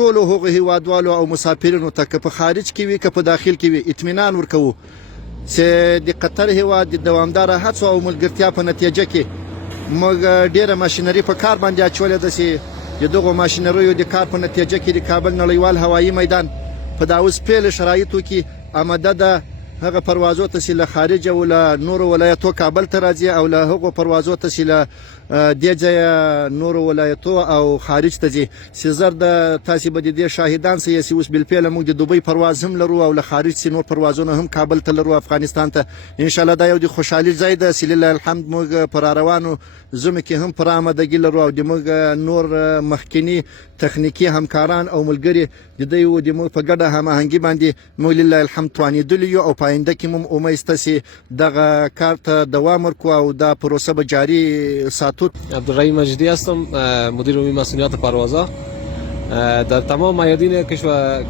ټولو هغو هیوادوالو او مسافرینو ته که په خارج کې وي که په داخل کې وي اطمینان ورکوو چې د قطر هیواد د دوامداره هڅو او ملګرتیا په نتیجه کې موږ ډیره ماشینري په کار باندې اچولې ده چې د دغو ماشینریو د کار په نتیجه کې د کابل نړیوال هوايي میدان په دا اوس پیل شرایطو کې آماده ده هغه پروازو ته چې له خارج او له نورو ولایتو کابل ته راځي او له هغو پروازو ته چې له دې ځایه نورو ولایتو او خارج ته ځي چې زر د تاسې به د دې شاهدان سئ چې اوس بالفعله موږ د دوبۍ پرواز هم لرو او له خارج چې نور پروازونه هم کابل ته لرو افغانستان ته انشاءالله دا یو د خوشحالي ځای ده چې لله الحمد موږ په راروانو ژمو کې هم پوره آمادګي لرو او د موږ نور مخکیني تخنیکي همکاران او ملګري د دوی د موږ په ګډه هماهنګي باندې موږ لله الحمد توانېدلي یو او په آینده کې هم امید شته چې دغه کار ته دوام ورکړو او دا پروسه به جاری ساتو. عبدالرحیم مجیدی هستم، مدیر عمومی مسئولیت پروازها. در تمام میادین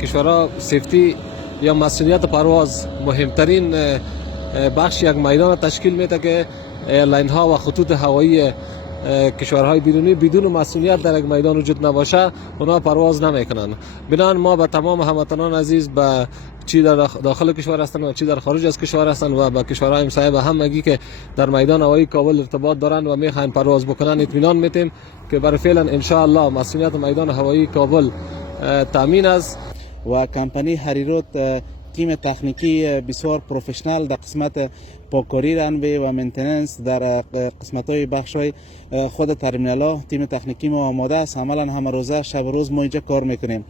کشورها سیفتی یا مسئولیت پرواز مهمترین بخش یک میدان تشکیل میده که ایرلاین ها و خطوط هوایی کشورهای بیرونی بدون مسئولیت در یک میدان وجود نباشه اونا پرواز نمیکنن. بنابراین ما به تمام هموطنان عزیز به چی در داخل کشور هستند و چی در خارج از کشور هستند و به کشورهای همسایه به همگی که در میدان هوایی کابل ارتباط دارند و میخواین پرواز بکنن اطمینان میتیم که برای فعلا ان شاء الله مسئولیت میدان هوایی کابل تامین است. و کمپانی هریروت تیم تکنیکی بسیار پروفشنال در قسمت پاکاری رنوی و مینتیننس در قسمت های بخش های خود ترمینال ها تیم تکنیکی ما آماده است. عملا همه روزه شب و روز ما اینجا کار میکنیم.